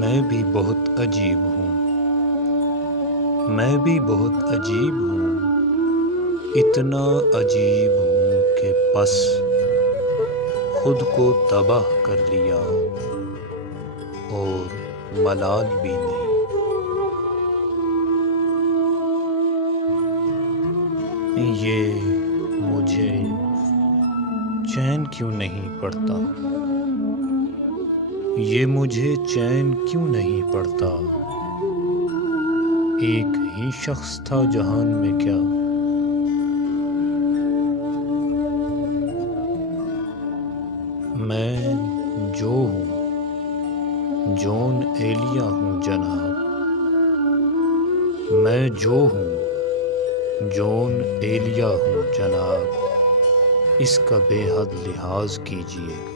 میں بھی بہت عجیب ہوں، میں بھی بہت عجیب ہوں، اتنا عجیب ہوں کہ بس خود کو تباہ کر لیا اور ملال بھی نہیں۔ یہ مجھے چین کیوں نہیں پڑتا، یہ مجھے چین کیوں نہیں پڑتا، ایک ہی شخص تھا جہان میں کیا، میں جو ہوں جون ایلیا ہوں جناب، میں جو ہوں جون ایلیا ہوں جناب، اس کا بے حد لحاظ کیجیے گا۔